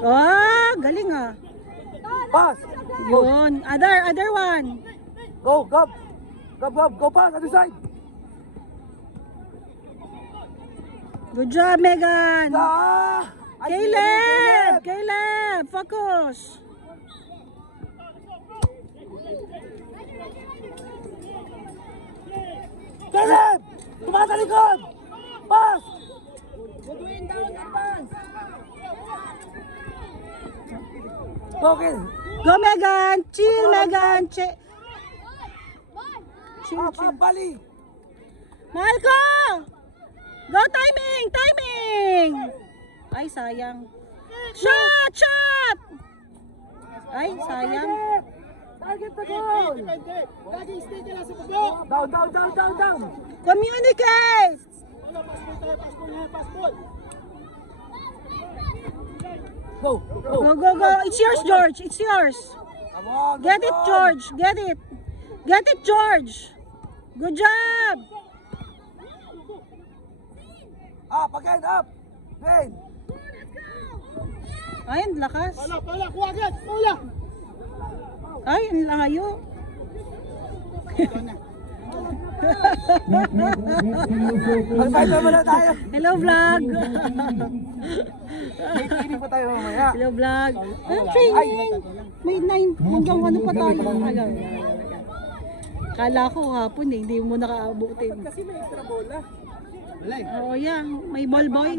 Oh, galing ah. Pass. Yun. Other one. Go, Gab. Gab. Go pass. Other side. Good job, Megan. Caleb. Caleb, focus. Caleb! Tumatalikod! Pass! Okay. Go, Megan. Chill, Megan. Chill, chill. Bali! Marco! Go, timing! Ay, sayang. Shot! Ay, sayang. Target the goal! Down! Communicate! Go! Go. It's yours, George. It's yours. Come on! Get it, George. Get it, George. Good job. Up again! Up! Win! Ay, ang lakas. Pala, kuha agad! Pala! Ay, ang layo. Mag-fight naman na tayo! Hello, vlog. May training pa tayo mamaya. Hello, vlog. Anong training? May 9 hanggang ano pa tayo. Kala ko hapon eh, hindi mo nakaabutin. Kasi may extra bola. Oo, yan. May ball boy.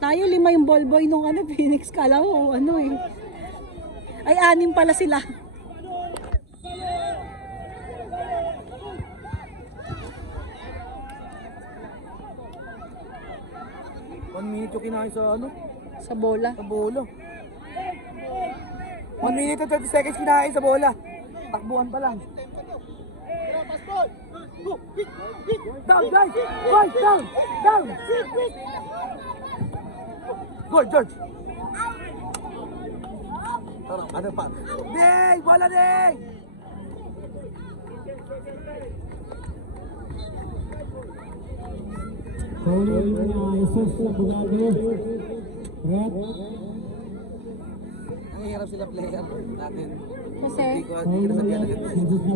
Tayo 5 yung ball boy nung ano, Phoenix. Kala ko ano eh. Ay, 6 pala sila. One minute yung kinain sa ano? Sa bola. Sa bola. 1 minute and 30 seconds kinain sa bola. Takbuhan pa lang. Down, guys! Guys, down! Good, George! Tara, ano pa? Ding! Bola, Ding! Ang hirap sila player natin. Kasi? Hindi ko nasabihan agad.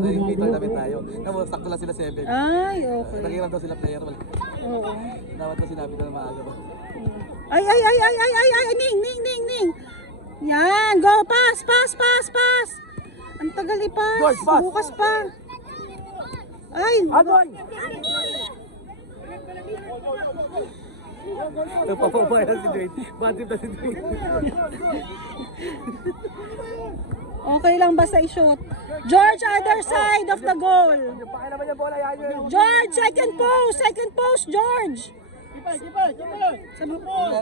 Ay, may tournament tayo. Tapos sakto lang sila 7. Ay, okay. Naghiram daw sila player. Oo. Dapat na sinabi na maaga pa. Ay, ning. Yan, go, pass. Ang tagal ipas. George, pass. Bukas pa. Ay, Adoy! Nagpapabaya si Dwayne. Batip na si Dwayne. okay lang basta i-shoot. George, other side of the goal. Pakay naman yung bola. Yan yun. George, second post, George.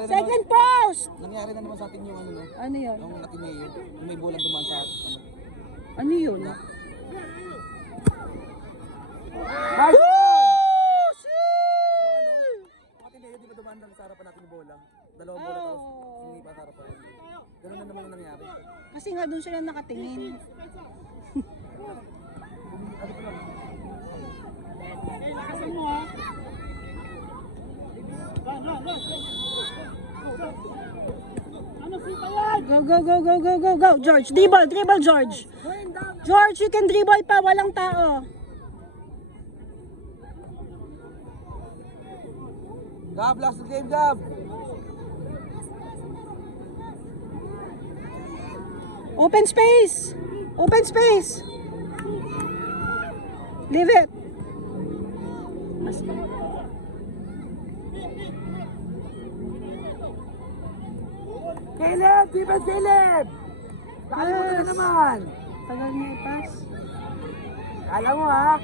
Second post. Nangyari na naman sa atin yung ano no? Ano yun? Yung Ateneo. Yung may bola dumaan sa ano. Ano yun? Nice! Woo! Shoo! Ateneo, di ba dumaan lang sa harapan natin yung bola? Dalawang bola tapos hindi pa sa harapan. Ganun na naman yung nangyari. Kasi nga doon sila nakatingin. Go. George, dribble, George. George, you can dribble pa, walang tao. Gab, last game, Gab! Open space. Leave it. Caleb! Defense, Caleb! Nakalimutan na naman! Tagal niya i-pass. Alam mo ha?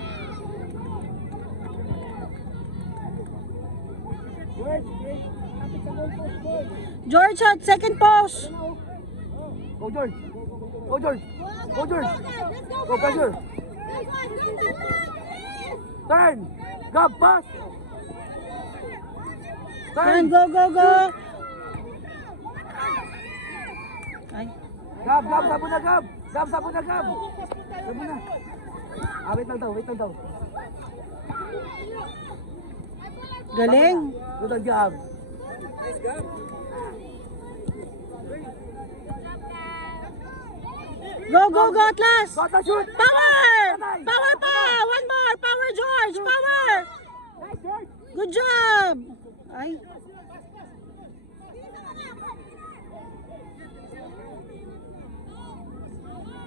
George, at second post. Go George! Go pressure! Turn! Gab, pass! Yan, Turn! go. Ay, Gab, sabi na Gab! Gab, sabon na, Gab. Sabon na. Wait lang daw, wait lang daw. Galing. Good on, Gab. Nice, Gab. Go, go, go, Atlas! Got the shoot! Power! Power pa! One more! Power, George! Power! Nice, George! Good job! Ay.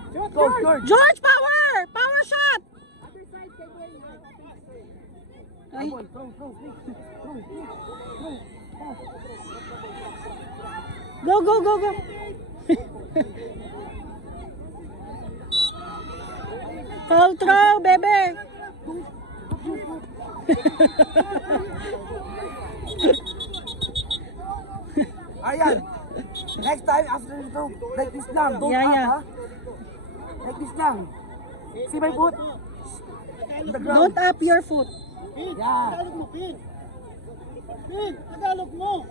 Shoot, go, George! George, power! Power shot! Ay. Go, go, go, go, go. Go, go, go, go! Foul throw, bebe! Ayan! Next time, after you do, like this lang. Don't Yeah, up, yeah. ha? Like this lang. See my foot? On the ground. Don't up your foot. Yeah. Tagalog mo, Pin. Pin, Tagalog mo.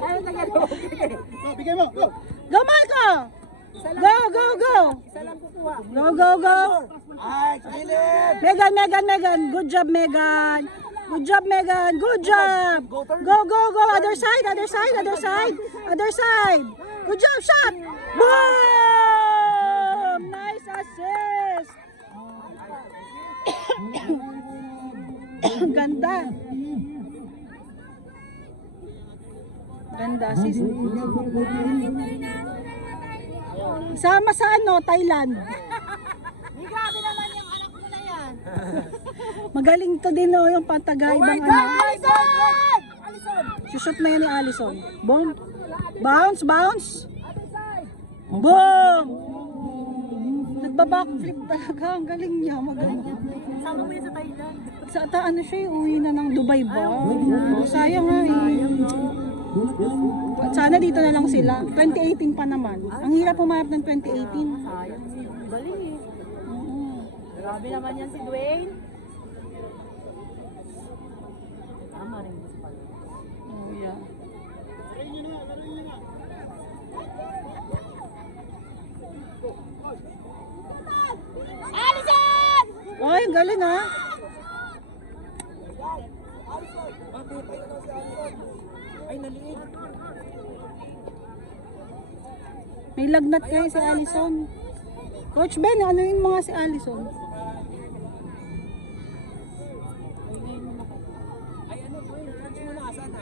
Ano Tagalog? Oh, bigay mo. Go. Go, Marco! Go, go, go! Isa lang kukuha. Go, go, go! Ay, Caleb! Megan, Megan, Megan! Good job, Megan! Good job, Megan! Good job! Go, go, go! Other side, other side, other side! Other side! Good job, shot! Boom! Nice assist! Ganda! Ganda assist. Sama sa ano, Thailand. Grabe naman yung anak mo na yan. Magaling to din oh, yung pantagay bang ano. Alison! Shoot na yan ni Allison. Boom. Bounce, bounce. Boom! Nagba-backflip talaga. Ang galing niya. Magaling. Sama mo yun sa Thailand. Sa ano siya, uwi na ng Dubai ba? Oh, sayang nga eh. At sana dito na lang sila. 2018 pa naman. Ang hirap pumarap ng 2018. Sayang si galing eh. Oo. Grabe naman yan si Dwayne. Tama rin. Oh, yeah. Allison! Ay, ang galing ah. Bakit? Ayun na si Alison. Ay, naliit. May lagnat kayo si Allison. Coach Ben, ano yung mga si Allison? Ay, ano po yun? Catch mo na, sana.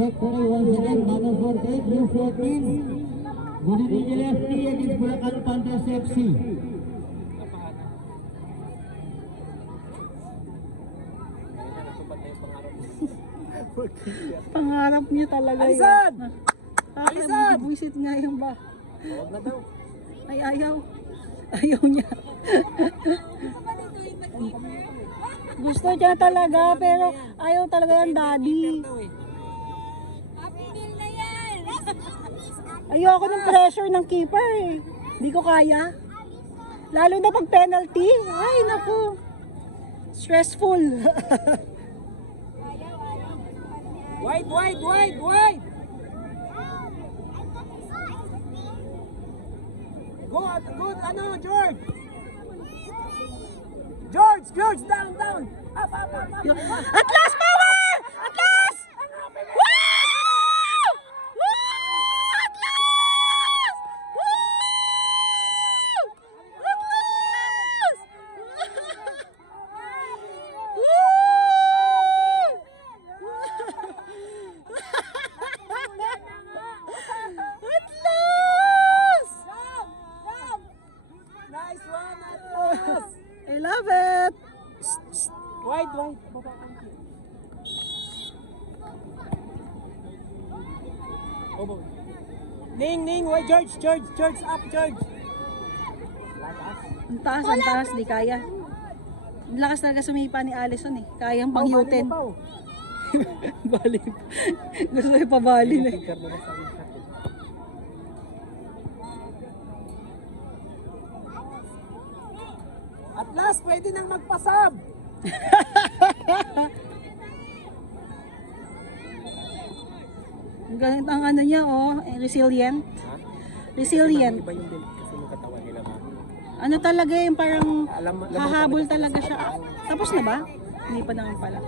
Check for once again, battle for take, new 14. Gunit lefty against Bulacan Panthers FC. Pangarap niyo talaga yun. Allison! Allison! Buisit nga yung ba? Huwag na daw. Ay, ayaw. Ayaw niya. Gusto niya talaga, pero ayaw talaga yung daddy. Kapigil na yan! Ayoko ng pressure ng keeper eh. Hindi ko kaya. Lalo na pag penalty. Ay, naku. Stressful. Wide, wide, wide, wide! Good, ano, George! George, down, down! Up, up, up, up! Atlas power! Atlas! Wow! Woo! Atlas! Woo! Atlas! Atlas! Nice one, Atlas! I love it! Wide, wide. Baba konti. Obo. Ning, wide, George, up, George. Ang taas, di kaya. Ang lakas talaga sumipa ni Allison eh. Kayang pangyutin. Bali. Gusto ko ipabali na eh. At last, pwede nang magpasab. Ganit ang ano niya, oh, resilient. Ha? Resilient. Iba yung build kasi ng katawan nila, ma'am. Ano talaga yung parang Alam hahabol talaga siya. Tapos na ba? Hindi pa naman pala.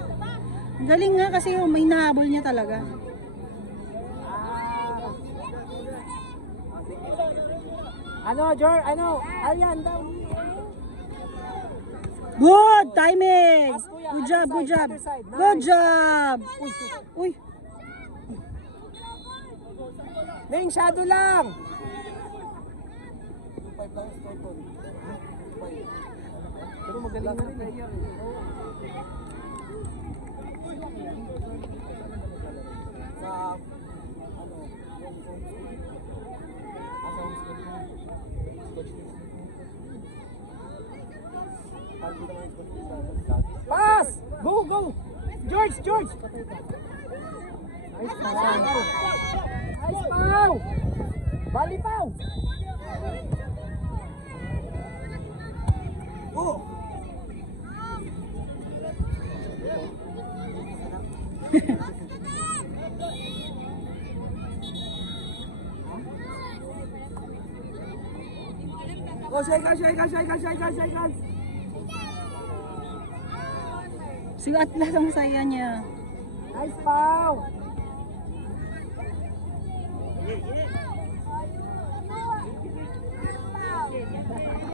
Ang galing nga kasi oh, may nahabol niya talaga. Ano, Jor? Ano? Ayan daw. Good timing. Good job, good job. Good job. Uy. Ning, shadow lang! Pero magaling na rin eh. Sa, ano, pass! Go, go! George, George! Nice pass! Nice pau! Bali pau! Oh! Oh, shake hands, shake hands, shake hands, shake hands, shake hands! Si Atlas ang saya niya. Nice pau!